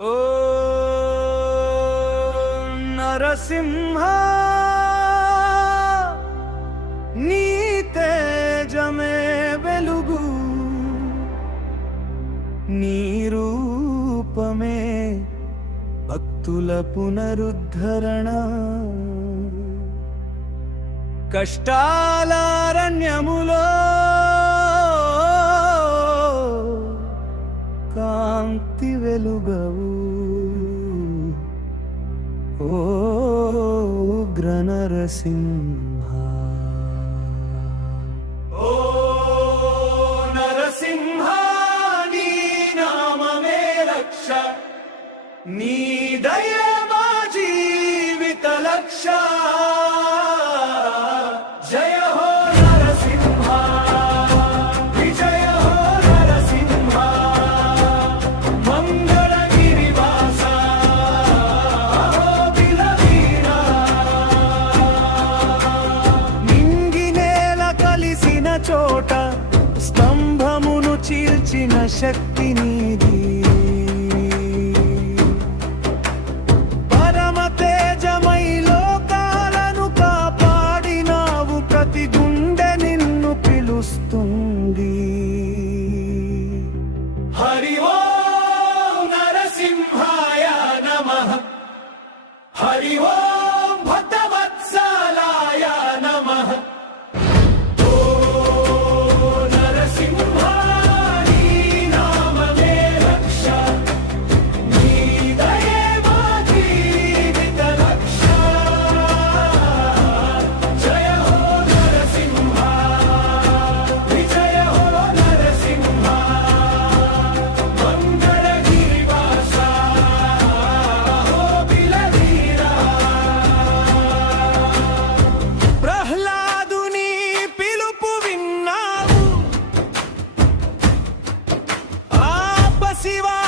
ఓ నరసింహ నీ తేజమే వెలుగు, నీ రూపమే భక్తుల పునరుద్ధరణ. కష్టాలారణ్యములో కాంతి వెలుగవు, ఓ ఉగ్ర నరసింహ. ఓ నరసింహ నీ నామమే రక్ష, నీ దయే మా జీవిత లక్ష్య. జయ హో నరసింహ, విజయ హో నరసింహ, మంగళగిరి వాస అహోబిల వీర. నింగి నేల కలిసిన చోట స్తంభమును చీల్చిన శక్తి నీది. హరి ఓం నరసింహాయ నమః, హరి ఓం భక్తవత్సలాయ నమః. ఓ నరసింహ నీ నామమే రక్ష, నీ దయే మా జీవిత లక్ష్య. జయ హో నరసింహ, విజయ హో నరసింహ, మంగళగిరి వాస అహోబిల వీర. ప్రహ్లాదుని పిలుపు విన్నావు, ఆ పసివా